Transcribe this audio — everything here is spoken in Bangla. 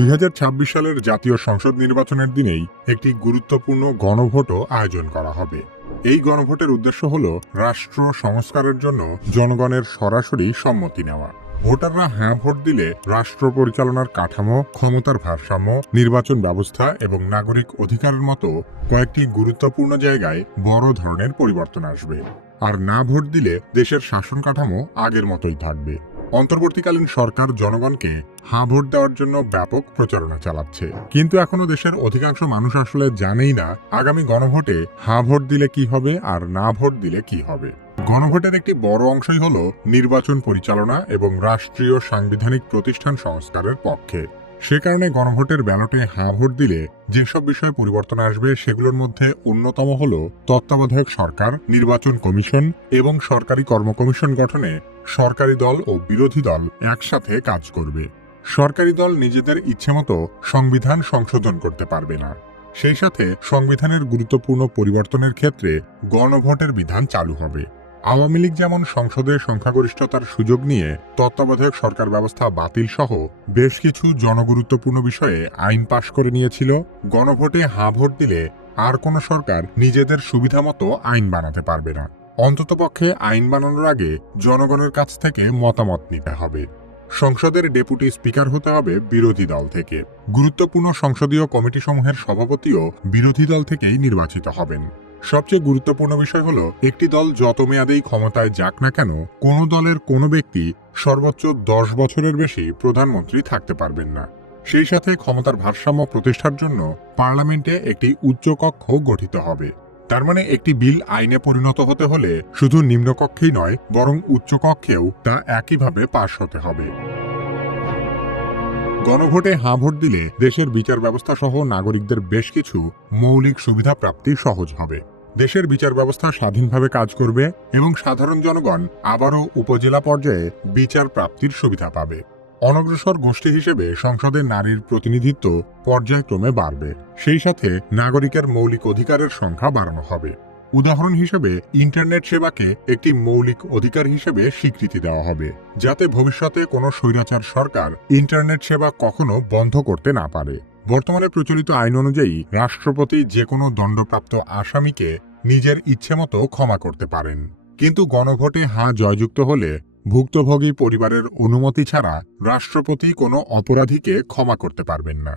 দুই হাজার ছাব্বিশ সালের জাতীয় সংসদ নির্বাচনের দিনেই একটি গুরুত্বপূর্ণ গণভোটও আয়োজন করা হবে। এই গণভোটের উদ্দেশ্য হল রাষ্ট্র সংস্কারের জন্য জনগণের সরাসরি সম্মতি নেওয়া। ভোটাররা হ্যাঁ ভোট দিলে রাষ্ট্র পরিচালনার কাঠামো, ক্ষমতার ভারসাম্য, নির্বাচন ব্যবস্থা এবং নাগরিক অধিকারের মতো কয়েকটি গুরুত্বপূর্ণ জায়গায় বড় ধরনের পরিবর্তন আসবে। আর না ভোট দিলে দেশের শাসন কাঠামো আগের মতোই থাকবে। অন্তর্বর্তীকালীন সরকার জনগণকে হা ভোট দেওয়ার জন্য ব্যাপক প্রচারণা চালাচ্ছে। কিন্তু এখনও দেশের অধিকাংশ মানুষ আসলে জানেই না আগামী গণভোটে হা ভোট দিলে কি হবে আর না ভোট দিলে কি হবে। গণভোটের একটি বড় অংশই হল নির্বাচন পরিচালনা এবং রাষ্ট্রীয় সাংবিধানিক প্রতিষ্ঠান সংস্কারের পক্ষে। সে কারণে গণভোটের ব্যালটে হ্যাঁ ভোট দিলে যেসব বিষয়ে পরিবর্তন আসবে সেগুলোর মধ্যে অন্যতম হল তত্ত্বাবধায়ক সরকার, নির্বাচন কমিশন এবং সরকারি কর্ম কমিশন গঠনে সরকারি দল ও বিরোধী দল একসাথে কাজ করবে। সরকারি দল নিজেদের ইচ্ছেমতো সংবিধান সংশোধন করতে পারবে না। সেই সাথে সংবিধানের গুরুত্বপূর্ণ পরিবর্তনের ক্ষেত্রে গণভোটের বিধান চালু হবে। আওয়ামী লীগ যেমন সংসদে সংখ্যাগরিষ্ঠতার সুযোগ নিয়ে তত্ত্বাবধায়ক সরকার ব্যবস্থা বাতিল সহ বেশ কিছু জনগুরুত্বপূর্ণ বিষয়ে আইন পাশ করে নিয়েছিল, গণভোটে হাঁ ভোট দিলে আর কোনো সরকার নিজেদের সুবিধামতো আইন বানাতে পারবে না। অন্ততপক্ষে আইন বানানোর আগে জনগণের কাছ থেকে মতামত নিতে হবে। সংসদের ডেপুটি স্পিকার হতে হবে বিরোধী দল থেকে। গুরুত্বপূর্ণ সংসদীয় কমিটিসমূহের সভাপতিও বিরোধী দল থেকেই নির্বাচিত হবেন। সবচেয়ে গুরুত্বপূর্ণ বিষয় হলো, একটি দল যত মেয়াদেই ক্ষমতায় যাক না কেন, কোনো দলের কোনো ব্যক্তি সর্বোচ্চ দশ বছরের বেশি প্রধানমন্ত্রী থাকতে পারবেন না। সেই সাথে ক্ষমতার ভারসাম্য প্রতিষ্ঠার জন্য পার্লামেন্টে একটি উচ্চকক্ষ গঠিত হবে। তার মানে একটি বিল আইনে পরিণত হতে হলে শুধু নিম্নকক্ষেই নয়, বরং উচ্চকক্ষেও তা একইভাবে পাশ হতে হবে। গণভোটে হাঁ ভোট দিলে দেশের বিচার ব্যবস্থা সহ নাগরিকদের বেশ কিছু মৌলিক সুবিধা প্রাপ্তি সহজ হবে। দেশের বিচার ব্যবস্থা স্বাধীনভাবে কাজ করবে এবং সাধারণ জনগণ আবারও উপজেলা পর্যায়ে বিচার প্রাপ্তির সুবিধা পাবে। অনগ্রসর গোষ্ঠী হিসেবে সংসদে নারীর প্রতিনিধিত্ব পর্যায়ক্রমে বাড়বে। সেই সাথে নাগরিকের মৌলিক অধিকারের সংখ্যা বাড়ানো হবে। উদাহরণ হিসেবে ইন্টারনেট সেবাকে একটি মৌলিক অধিকার হিসেবে স্বীকৃতি দেওয়া হবে, যাতে ভবিষ্যতে কোনো স্বৈরাচার সরকার ইন্টারনেট সেবা কখনো বন্ধ করতে না পারে। বর্তমানে প্রচলিত আইন অনুযায়ী রাষ্ট্রপতি যে কোনো দণ্ডপ্রাপ্ত আসামিকে নিজের ইচ্ছেমতো ক্ষমা করতে পারেন। কিন্তু গণভোটে হাঁ জয়যুক্ত হলে ভুক্তভোগী পরিবারের অনুমতি ছাড়া রাষ্ট্রপতি কোনো অপরাধীকে ক্ষমা করতে পারবেন না।